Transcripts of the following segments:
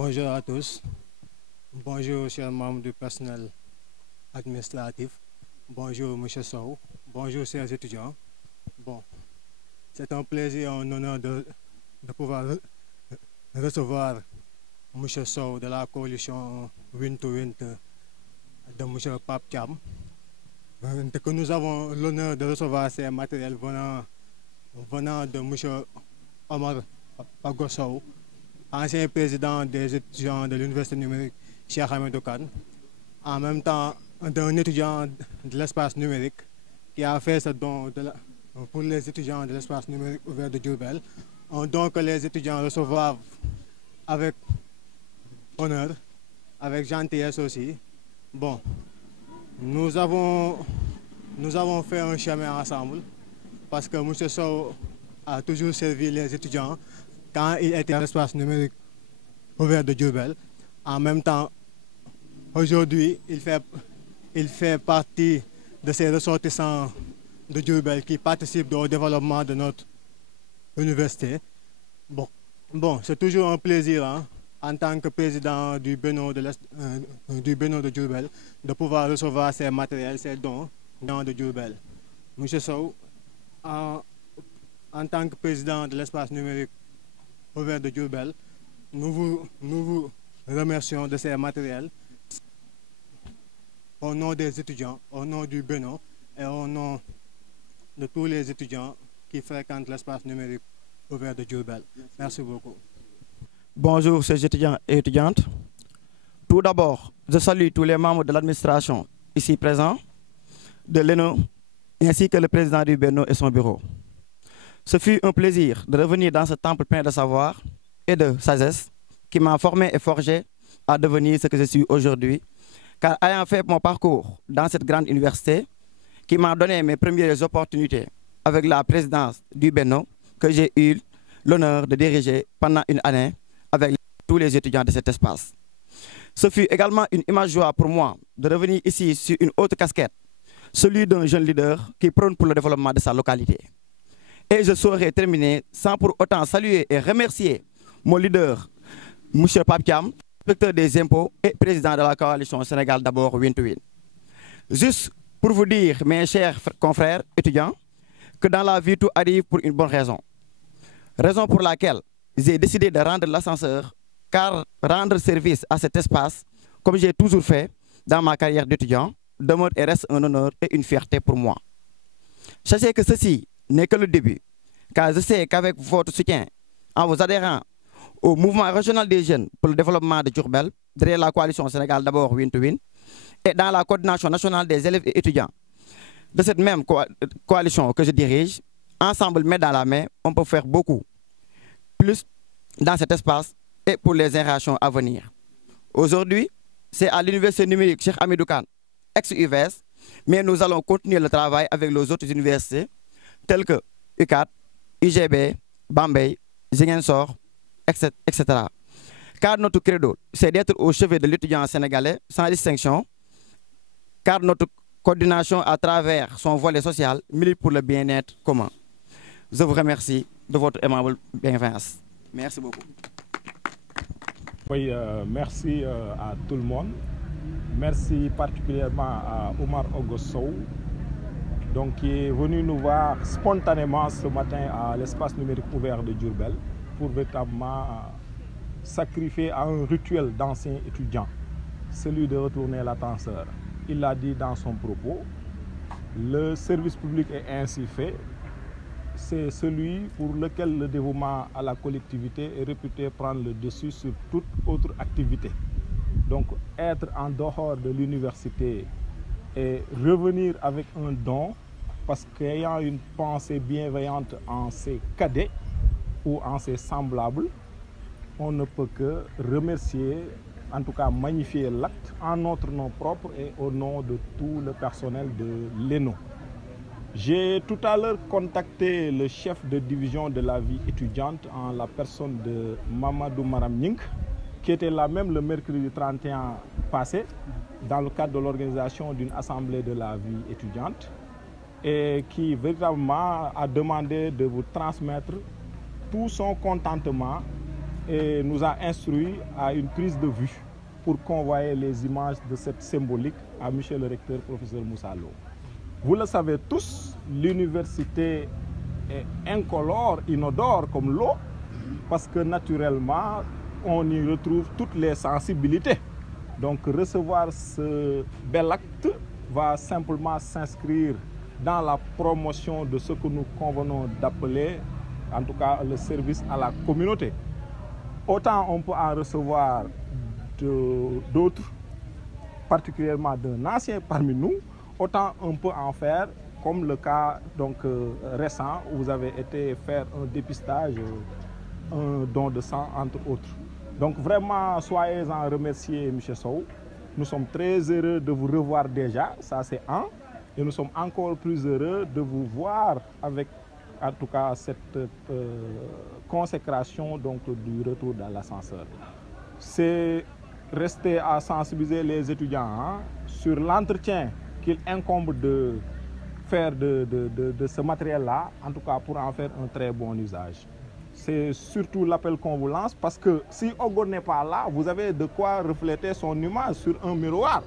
Bonjour à tous. Bonjour, chers membres du personnel administratif. Bonjour, M. Sow. Bonjour, chers étudiants. Bon, c'est un plaisir et un honneur de pouvoir recevoir M. Sow de la coalition Win to Win de M. Pape Thiam. Que nous avons l'honneur de recevoir ces matériels venant de M. Omar Pagosow, ancien président des étudiants de l'Université numérique Cheikh Hamidou Kane, en même temps d'un étudiant de l'espace numérique qui a fait ce don pour les étudiants de l'espace numérique ouvert de Diourbel, un don que les étudiants reçoivent avec honneur, avec gentillesse aussi. Bon, nous avons fait un chemin ensemble parce que M. Sow a toujours servi les étudiants quand il était dans l'espace numérique ouvert de Diourbel. En même temps, aujourd'hui, il fait partie de ces ressortissants de Diourbel qui participent au développement de notre université. Bon, c'est toujours un plaisir, hein, en tant que président du Beno de Diourbel, de pouvoir recevoir ces matériels, ces dons de Diourbel. M. Sow, en tant que président de l'espace numérique ouvert de Diourbel, nous vous remercions de ces matériels au nom des étudiants, au nom du Beno et au nom de tous les étudiants qui fréquentent l'espace numérique ouvert de Diourbel. Merci beaucoup. Bonjour, chers étudiants et étudiantes. Tout d'abord, je salue tous les membres de l'administration ici présents, de l'ENO, ainsi que le président du Beno et son bureau. Ce fut un plaisir de revenir dans ce temple plein de savoir et de sagesse qui m'a formé et forgé à devenir ce que je suis aujourd'hui, car ayant fait mon parcours dans cette grande université qui m'a donné mes premières opportunités avec la présidence du Beno que j'ai eu l'honneur de diriger pendant une année avec tous les étudiants de cet espace. Ce fut également une image joie pour moi de revenir ici sur une autre casquette, celui d'un jeune leader qui prône pour le développement de sa localité. Et je saurais terminer sans pour autant saluer et remercier mon leader, M. Pape Thiam, inspecteur des impôts et président de la coalition Sénégal d'abord Win to Win. Juste pour vous dire, mes chers confrères étudiants, que dans la vie tout arrive pour une bonne raison. Raison pour laquelle j'ai décidé de rendre l'ascenseur, car rendre service à cet espace, comme j'ai toujours fait dans ma carrière d'étudiant, demeure et reste un honneur et une fierté pour moi. Sachez que ceci n'est que le début, car je sais qu'avec votre soutien, en vous adhérant au mouvement régional des jeunes pour le développement de Diourbel, derrière la coalition Sénégal d'abord Win to Win, et dans la coordination nationale des élèves et étudiants de cette même coalition que je dirige, ensemble, main dans la main, on peut faire beaucoup plus dans cet espace et pour les générations à venir. Aujourd'hui, c'est à l'université numérique Cheikh Hamidou Kane, ex-UVS, mais nous allons continuer le travail avec les autres universités telles que UCAD, UGB, Bambey, Ziguinchor, etc. Car notre credo, c'est d'être au chevet de l'étudiant sénégalais sans distinction, car notre coordination à travers son volet social milite pour le bien-être commun. Je vous remercie de votre aimable bienveillance. Merci beaucoup. Oui, merci à tout le monde. Merci particulièrement à Omar Pagosow, donc qui est venu nous voir spontanément ce matin à l'espace numérique ouvert de Diourbel pour véritablement sacrifier à un rituel d'anciens étudiants, celui de retourner l'ascenseur. Il l'a dit dans son propos, le service public est ainsi fait, c'est celui pour lequel le dévouement à la collectivité est réputé prendre le dessus sur toute autre activité. Donc être en dehors de l'université et revenir avec un don, parce qu'ayant une pensée bienveillante en ses cadets ou en ses semblables, on ne peut que remercier, en tout cas magnifier l'acte en notre nom propre et au nom de tout le personnel de l'ENO. J'ai tout à l'heure contacté le chef de division de la vie étudiante en la personne de Mamadou Maram, qui était là même le mercredi 31 passé, dans le cadre de l'organisation d'une assemblée de la vie étudiante, et qui véritablement a demandé de vous transmettre tout son contentement et nous a instruit à une prise de vue pour convoyer les images de cette symbolique à monsieur le recteur, professeur Moussa Lo. Vous le savez tous, l'université est incolore, inodore comme l'eau, parce que naturellement, on y retrouve toutes les sensibilités. Donc recevoir ce bel acte va simplement s'inscrire dans la promotion de ce que nous convenons d'appeler, en tout cas, le service à la communauté. Autant on peut en recevoir d'autres, particulièrement d'un ancien parmi nous, autant on peut en faire, comme le cas donc, récent où vous avez été faire un dépistage, un don de sang, entre autres. Donc vraiment, soyez-en remerciés, M. Sow. Nous sommes très heureux de vous revoir déjà, ça c'est un. Et nous sommes encore plus heureux de vous voir avec, en tout cas, cette consécration donc, du retour dans l'ascenseur. C'est rester à sensibiliser les étudiants sur l'entretien qu'il incombe de faire de ce matériel-là, en tout cas pour en faire un très bon usage. C'est surtout l'appel qu'on vous lance parce que si Ogo n'est pas là, vous avez de quoi refléter son image sur un miroir.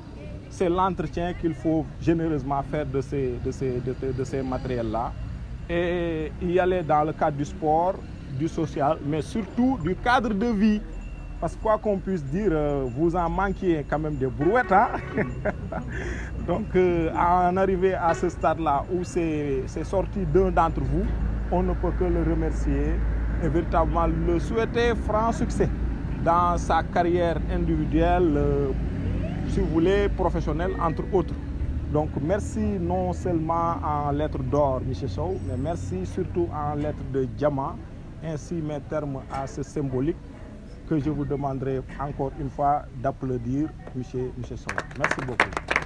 C'est l'entretien qu'il faut généreusement faire de ces matériels-là et y aller dans le cadre du sport, du social, mais surtout du cadre de vie. Parce que quoi qu'on puisse dire, vous en manquiez quand même des brouettes. Hein? Donc, en arriver à ce stade-là où c'est sorti d'un d'entre vous, on ne peut que le remercier et véritablement le souhaiter franc succès dans sa carrière individuelle, si vous voulez, professionnelle, entre autres. Donc, merci non seulement en lettres d'or, M. Sow, mais merci surtout en lettres de diamant. Ainsi, mes termes à ce symbolique que je vous demanderai encore une fois d'applaudir M. Sow. Merci beaucoup.